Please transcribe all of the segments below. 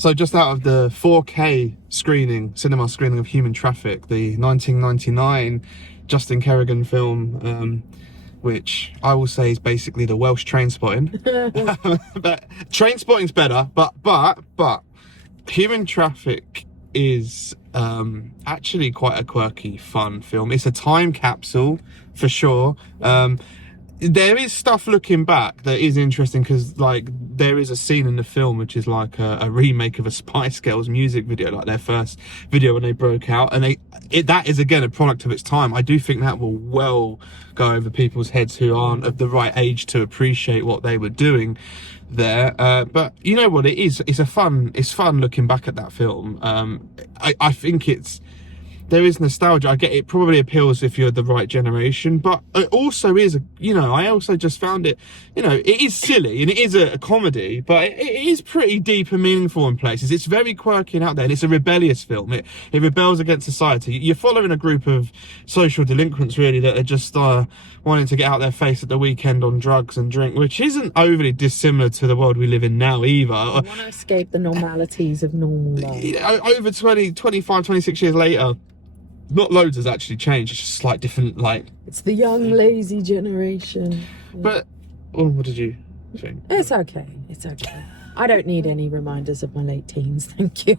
So just out of the 4K cinema screening of Human Traffic, the 1999 Justin Kerrigan film, which I will say is basically the Welsh Trainspotting. But Trainspotting's better, but Human Traffic is actually quite a quirky, fun film. It's a time capsule for sure. There is stuff looking back that is interesting, because like there is a scene in the film which is like a remake of a Spice Girls music video, like their first video when they broke out, and that is again a product of its time. I do think that will well go over people's heads who aren't of the right age to appreciate what they were doing there, but you know what, it's fun looking back at that film. I think there is nostalgia. I get it probably appeals if you're the right generation, but it also is, I also just found it, it is silly and it is a comedy, but it is pretty deep and meaningful in places. It's very quirky and out there, and it's a rebellious film. It rebels against society. You're following a group of social delinquents really that are just wanting to get out their face at the weekend on drugs and drink, which isn't overly dissimilar to the world we live in now either. I want to escape the normalities of normal life. Over 20, 25, 26 years later, not loads has actually changed. It's just like different, like... It's the young, lazy generation. Yeah. But, what did you think? It's okay. It's okay. I don't need any reminders of my late teens, thank you.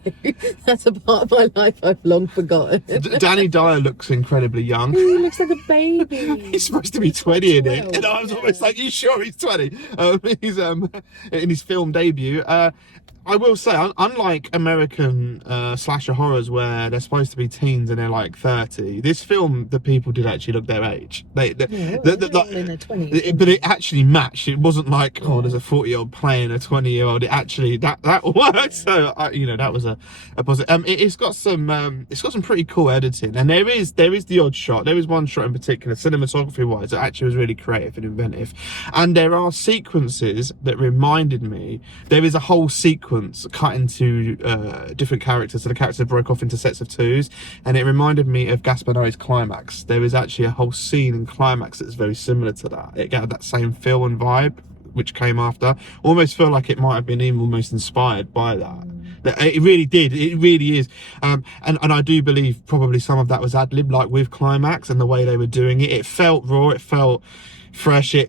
That's a part of my life I've long forgotten. Danny Dyer looks incredibly young. He looks like a baby. He's supposed to be 20 in it. And I was almost like, you sure he's 20? He's in his film debut. I will say, unlike American slasher horrors where they're supposed to be teens and they're like 30, this film, the people did actually look their age. They're in their 20s. But it actually matched. It wasn't like, there's a 40-year-old playing a 20-year-old. It actually, that worked. So, that was a positive. It's got some pretty cool editing, and there is the odd shot. There is one shot in particular, cinematography-wise, that actually was really creative and inventive. And there are sequences that reminded me, there is a whole sequence cut into different characters, so the characters broke off into sets of twos, and it reminded me of Gaspar Noé's Climax. There is actually a whole scene in Climax that's very similar to that. It got that same feel and vibe which came after. Almost feel like it might have been even almost inspired by that. It really did. It really is. And I do believe probably some of that was ad-lib, like with Climax and the way they were doing it. It felt raw, it felt fresh, and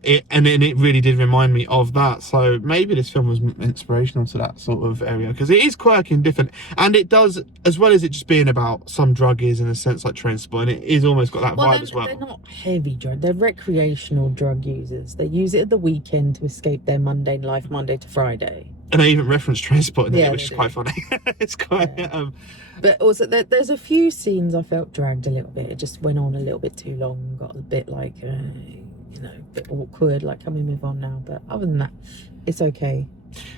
it really did remind me of that. So maybe this film was inspirational to that sort of area, because it is quirky and different, and it does, as well as it just being about some druggies in a sense like Trainspotting, it is almost got that vibe as well. They're not heavy drug, they're recreational drug users. They use it at the weekend to escape their mundane life, Monday to Friday. And they even reference Trainspotting in it, which is quite funny. It's quite but also there's a few scenes I felt dragged a little bit. It just went on a little bit too long, got a bit like a bit awkward, like, can we move on now? But other than that, it's okay.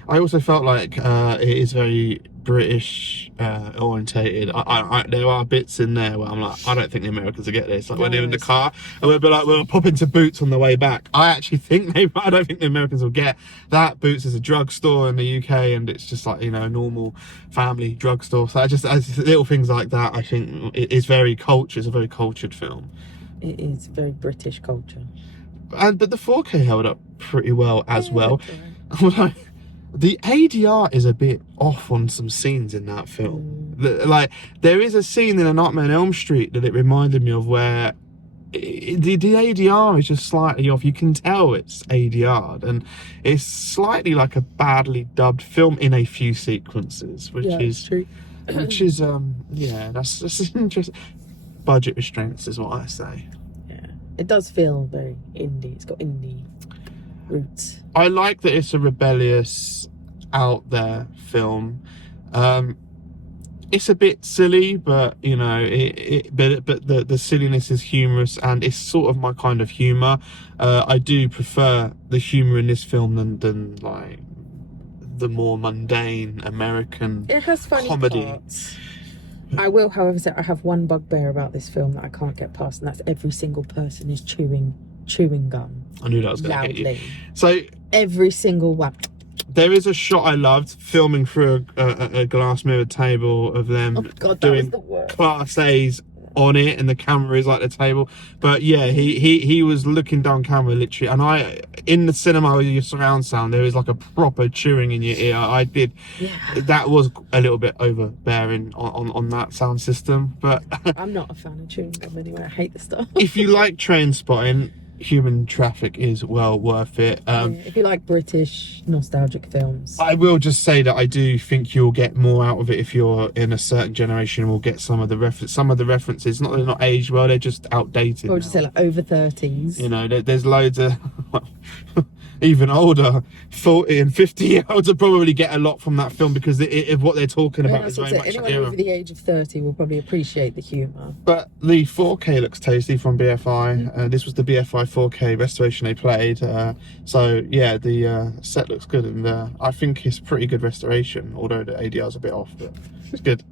I also felt like it is very British orientated. There are bits in there where I'm like, I don't think the Americans will get this. Like when they're in the car and we'll be like, we'll pop into Boots on the way back. I don't think the Americans will get that. Boots is a drugstore in the UK, and it's just like, a normal family drugstore. So as little things like that, I think it is very cultured. It's a very cultured film. It is very British culture. But the 4K held up pretty well as well. Although the ADR is a bit off on some scenes in that film. Like, there is a scene in A Nightmare on Elm Street that it reminded me of where the ADR is just slightly off. You can tell it's ADR'd, and it's slightly like a badly dubbed film in a few sequences, which is that's interesting. Budget restraints is what I say. It does feel very indie. It's got indie roots. I like that it's a rebellious, out there film. It's a bit silly, but but the silliness is humorous, and it's sort of my kind of humor. I do prefer the humor in this film than like the more mundane American It has funny comedy. Parts. I will, however, say I have one bugbear about this film that I can't get past, and that's every single person is chewing gum. I knew that was going to get you. So every single one. There is a shot I loved, filming through a glass mirrored table of them doing Class A's on it and the camera is like the table. But yeah, he was looking down camera literally, and I in the cinema with your surround sound, there is like a proper chewing in your ear. I did. Yeah. That was a little bit overbearing on that sound system, but I'm not a fan of chewing gum anyway. I hate the stuff. if you like Train Spotting, Human Traffic is well worth it. If you like British nostalgic films, I will just say that I do think you'll get more out of it if you're in a certain generation. Will get some of the references. Not they're not aged well; they're just outdated. what would you say, like over 30s? You know, there's loads of even older 40 and 50-year-olds will probably get a lot from that film because of what they're talking about is very much anyone era. over the age of 30 will probably appreciate the humour. But the 4K looks tasty from BFI. This was the BFI 4K restoration they played. So yeah, the set looks good, and I think it's pretty good restoration, although the ADR's a bit off, but it's good.